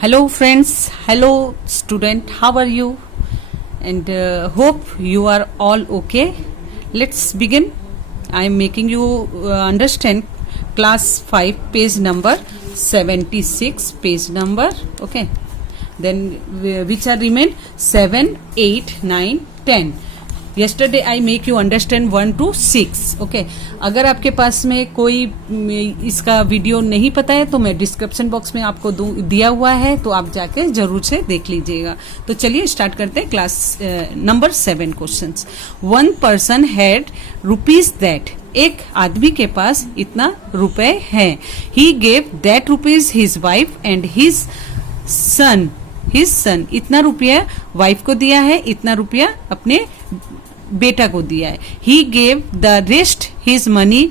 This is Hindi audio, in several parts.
Hello friends, hello student, how are you? And hope you are all okay. Let's begin. I am making you understand class 5 page number 76 page number, okay. Then which are remain 7, 8, 9, 10. Yesterday I make you understand 1 to 6, okay. अगर आपके पास में कोई इसका वीडियो नहीं पता है तो मैं डिस्क्रिप्शन बॉक्स में आपको दिया हुआ है, तो आप जाके जरूर से देख लीजिएगा। तो चलिए स्टार्ट करते हैं class number 7 questions. 1 person had rupees that, एक आदमी के पास इतना रुपए है। He gave that rupees his wife and his son, इतना रुपया वाइफ को दिया है, इतना रुपया अपने बेटा को दिया है। He gave the rest his money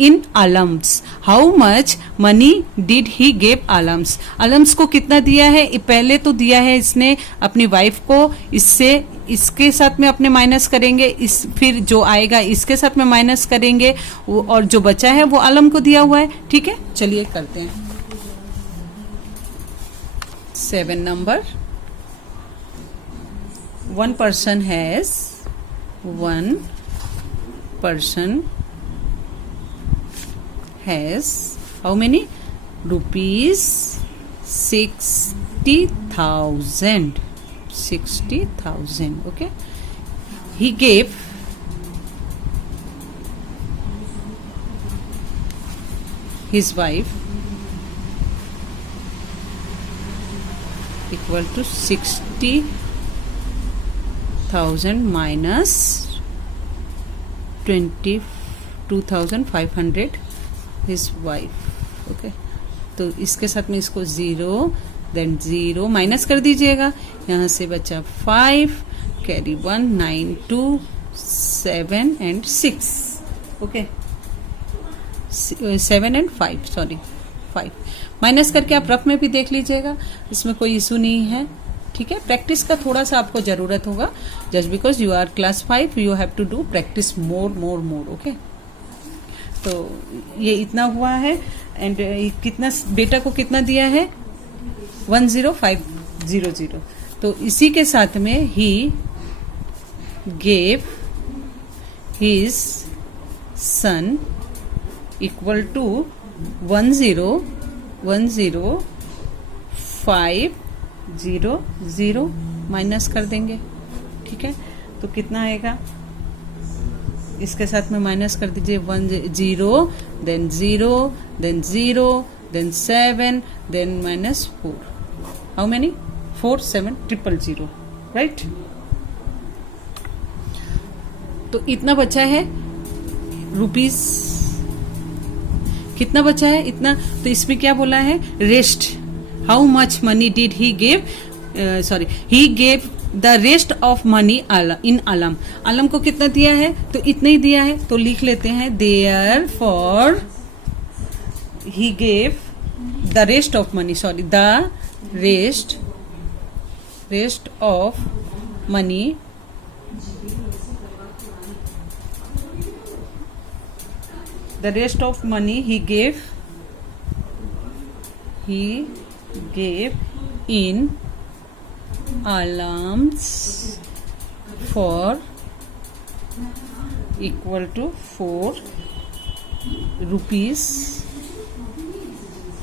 in alms. How much money did he gave alms. Alms को कितना दिया है? पहले तो दिया है इसने अपनी वाइफ को, इससे इसके साथ में अपने माइनस करेंगे, इस फिर जो आएगा इसके साथ में माइनस करेंगे, और जो बचा है वो आलम को दिया हुआ है। ठीक है, चलिए करते हैं। 7 number. one person has how many rupees? 60,000, okay. He gave his wife equal to 60,000 minus 22,500 his wife, okay. तो इसके साथ में इसको 0 देन 0 माइनस कर दीजिएगा। यहाँ से बचा 5 carry 1 9 2 7 and 6, okay. 7 and 5 sorry 5 minus करके आप रफ में भी देख लीजिएगा, इसमें कोई इशू नहीं है। ठीक है, प्रैक्टिस का थोड़ा सा आपको जरूरत होगा। Just because you are class 5 you have to do practice more, okay. तो ये इतना हुआ है। एंड कितना बेटा को कितना दिया है? 10500। तो इसी के साथ में ही gave his son equal to 10500 minus कर देंगे। ठीक है, तो कितना आएगा? इसके साथ में माइनस कर दीजिए 0 then 0 then 0 then 7 then minus 4। How many? 47000, right. तो इतना बचा है रुपीस। कितना बचा है? इतना। तो इसमें क्या बोला है? Rest. How much money did he gave? Sorry, he gave the rest of money in alm. Alm को कितना दिया है? तो इतना ही दिया है, तो लिख लेते हैं therefore he gave the rest of money, sorry the rest of money he gave in alms for equal to 4 rupees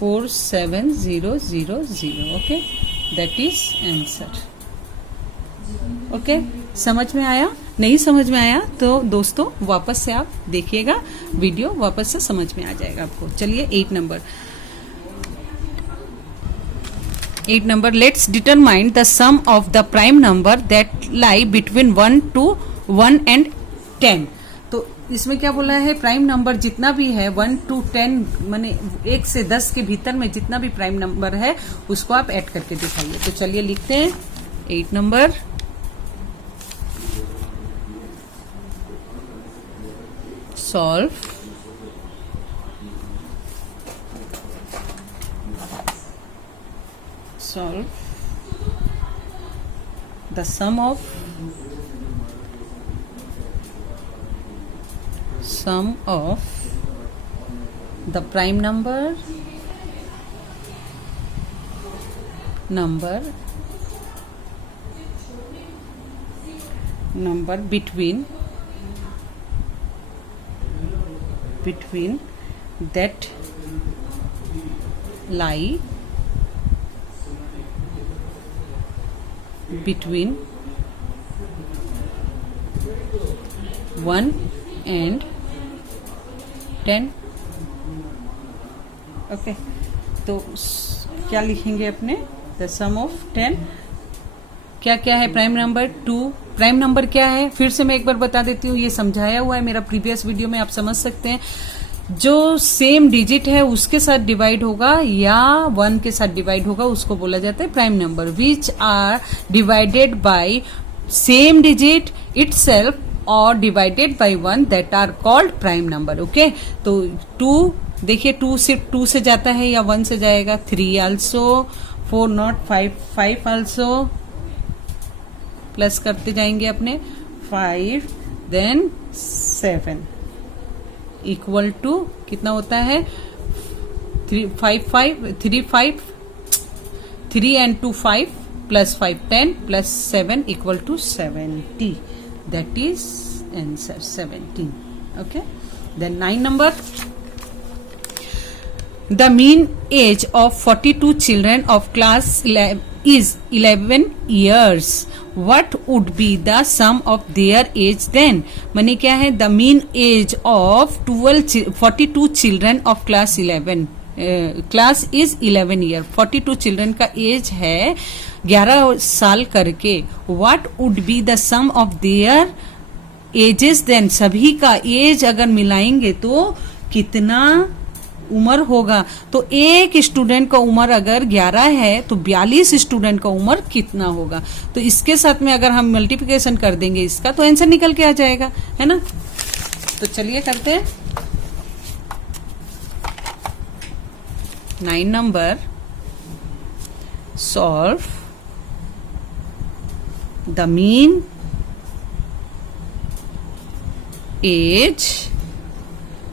4700, okay. That is answer, okay. समझ में आया? नहीं समझ में आया तो दोस्तों वापस से आप देखिएगा वीडियो, वापस से समझ में आ जाएगा आपको। चलिए 8 number. Let's determine the sum of the prime number that lie between 1 to 1 and 10। तो इसमें क्या बोला है? प्राइम नंबर जितना भी है 1 to 10 माने 1 से 10 के भीतर में जितना भी प्राइम नंबर है उसको आप ऐड करके दिखाइए। तो चलिए लिखते हैं 8 number. solve the sum of the prime number number between that lie between 1 and 10. Okay, तो क्या लिखेंगे अपने? द सम ऑफ 10 क्या क्या है? Prime number 2. प्राइम नंबर क्या है फिर से मैं एक बार बता देती हूँ, ये समझाया हुआ है मेरा प्रीवियस वीडियो में, आप समझ सकते हैं. जो सेम डिजिट है उसके साथ डिवाइड होगा या 1 के साथ डिवाइड होगा उसको बोला जाता है prime number. Which are divided by same digit itself और divided by 1 that are called prime number. Okay, तो 2 देखिए 2 सिर्फ 2 से जाता है या 1 से जाएगा. 3 आल्सो, 4 नॉट 5, 5 आल्सो, प्लस करते जाएंगे अपने 5 देन 7 इक्वल टू कितना होता है? 3 and 2 5 plus 5 10 plus 7 equal to 70. That is answer 17. Okay. Then 9 number. The mean age of 42 children of class 11 is 11 years. What would be the sum of their age then? माने क्या है? The mean age of 42 children of class 11. Class is 11 year. 42 children का एज है 11 साल करके. What would be the sum of their ages then? सभी का एज अगर मिलाएंगे तो कितना उम्र होगा? तो एक स्टूडेंट का उम्र अगर 11 है तो 42 स्टूडेंट का उम्र कितना होगा? तो इसके साथ में अगर हम मल्टीप्लिकेशन कर देंगे इसका तो आंसर निकल के आ जाएगा, है ना? तो चलिए करते हैं. 9 number. Solve the mean age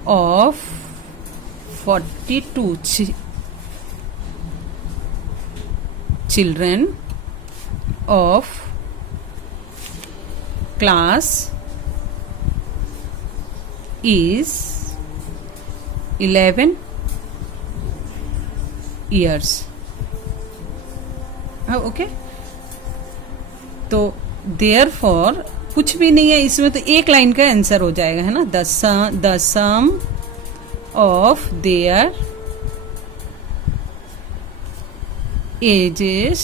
of 42 children of class is 11 years. Okay, तो therefore कुछ भी नहीं है इसमें, तो एक लाइन का आंसर हो जाएगा, है ना? The sum of their ages,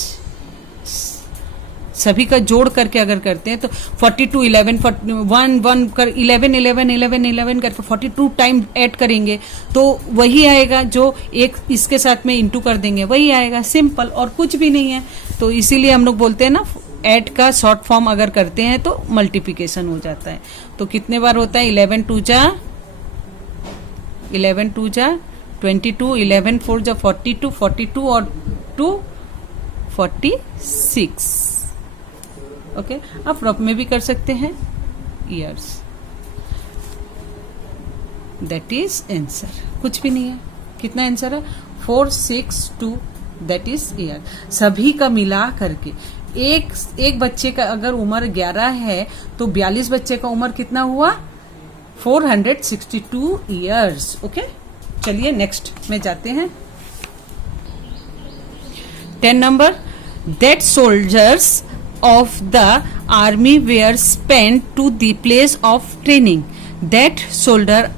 सभी का जोड़ करके अगर करते हैं तो 42 11 1 1 कर 11 11 11 11 करके 42 टाइम ऐड करेंगे तो वही आएगा, जो एक इसके साथ में इंटू कर देंगे वही आएगा. सिंपल, और कुछ भी नहीं है. तो इसीलिए हम लोग बोलते हैं ना, ऐड का शॉर्ट फॉर्म अगर करते हैं तो मल्टीप्लिकेशन हो जाता है. तो कितने बार होता है? 11 2 जा 22, 11 4 जा 42, 42 और 2 46. ओके, आप रफ में भी कर सकते हैं. Years, that is answer. कुछ भी नहीं है. कितना आंसर है? 462, दैट इज ईयर. सभी का मिला करके एक बच्चे का अगर उम्र 11 है तो 42 बच्चे का उम्र कितना हुआ? 462 years. ओके, चलिए नेक्स्ट में जाते हैं. 10 number. That soldiers of the army were sent to the place of training. That soldiers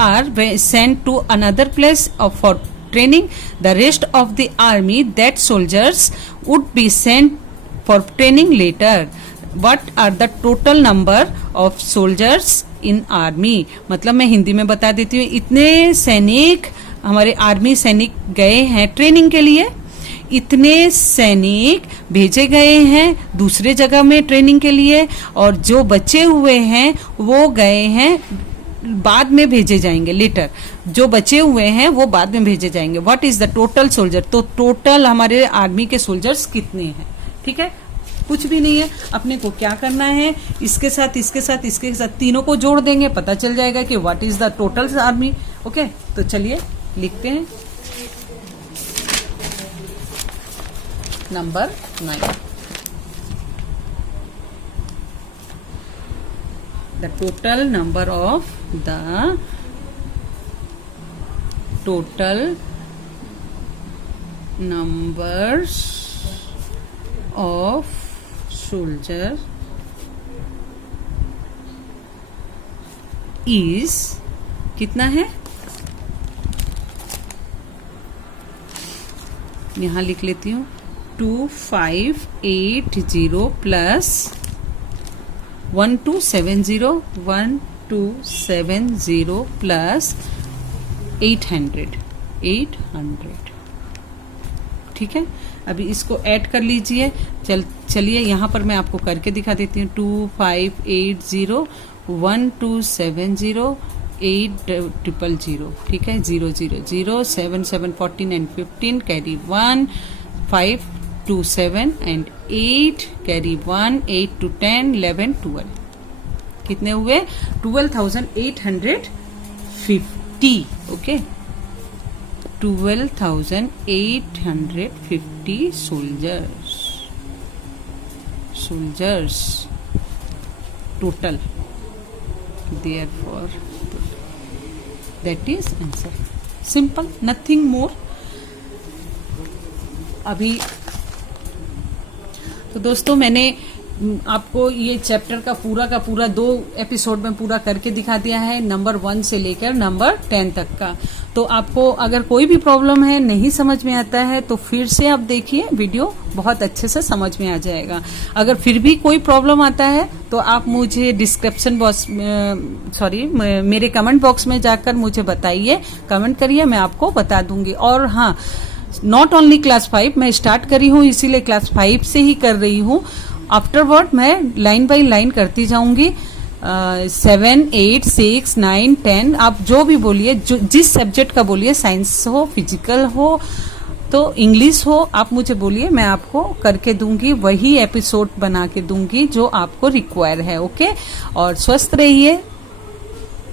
are sent to another place for training. The rest of the army, that soldiers would be sent for training later. What are the total number of soldiers in army? मतलब मैं हिंदी में बता देती हूँ. इतने सैनिक हमारे आर्मी सैनिक गए हैं ट्रेनिंग के लिए, इतने सैनिक भेजे गए हैं दूसरे जगह में ट्रेनिंग के लिए, और जो बचे हुए हैं वो गए हैं बाद में भेजे जाएंगे. लेटर जो बचे हुए हैं वो बाद में भेजे जाएंगे. What is the total soldier? तो टोटल हमारे आर्मी के सोल्जर्स कितने हैं? ठीक है, कुछ भी नहीं है. अपने को क्या करना है? इसके साथ इसके साथ इसके साथ तीनों को जोड़ देंगे, पता चल जाएगा कि what is the total army. Okay, तो चलिए लिखते हैं. number 9. The total number of soldier is कितना है, यहां लिख लेती हूँ 2580 प्लस 1270 प्लस 800. ठीक है, अभी इसको ऐड कर लीजिए. चलिए यहाँ पर मैं आपको करके दिखा देती हूँ. 2580 1270 8000. ठीक है, 0 0 0 7 7 14 and 15 carry 1 5 2 7 and 8 carry 1 8 to 10 11 12. कितने हुए? 12,850. Okay, 12,850 soldiers total. Therefore, that is answer. Simple, nothing more. अभी तो दोस्तों मैंने आपको ये चैप्टर का पूरा 2 एपिसोड में पूरा करके दिखा दिया है, नंबर 1 से लेकर नंबर 10 तक का. तो आपको अगर कोई भी प्रॉब्लम है, नहीं समझ में आता है, तो फिर से आप देखिए वीडियो, बहुत अच्छे से समझ में आ जाएगा. अगर फिर भी कोई प्रॉब्लम आता है तो आप मुझे डिस्क्रिप्शन बॉक्स मेरे कमेंट बॉक्स में जाकर मुझे बताइए, कमेंट करिए, मैं आपको बता दूंगी. और हाँ, नॉट ओनली क्लास 5 मैं स्टार्ट करी हूँ, इसीलिए क्लास 5 से ही कर रही हूँ. आफ्टरवर्ड मैं लाइन बाय लाइन करती जाऊंगी. 7 8 6 9 10 आप जो भी बोलिए, जिस सब्जेक्ट का बोलिए, साइंस हो, फिजिकल हो, तो इंग्लिश हो, आप मुझे बोलिए, मैं आपको करके दूंगी. वही एपिसोड बना के दूंगी जो आपको रिक्वायर है. ओके, और स्वस्थ रहिए,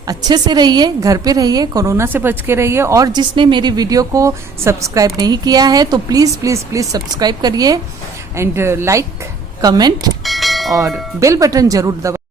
अच्छे से रहिए, घर पे रहिए, कोरोना से बच के रहिए. और जिसने मेरी वीडियो को सब्सक्राइब नहीं किया है तो प्लीज प्लीज प्लीज सब्सक्राइब करिए एंड लाइक, कमेंट और बेल बटन जरूर दबाइए.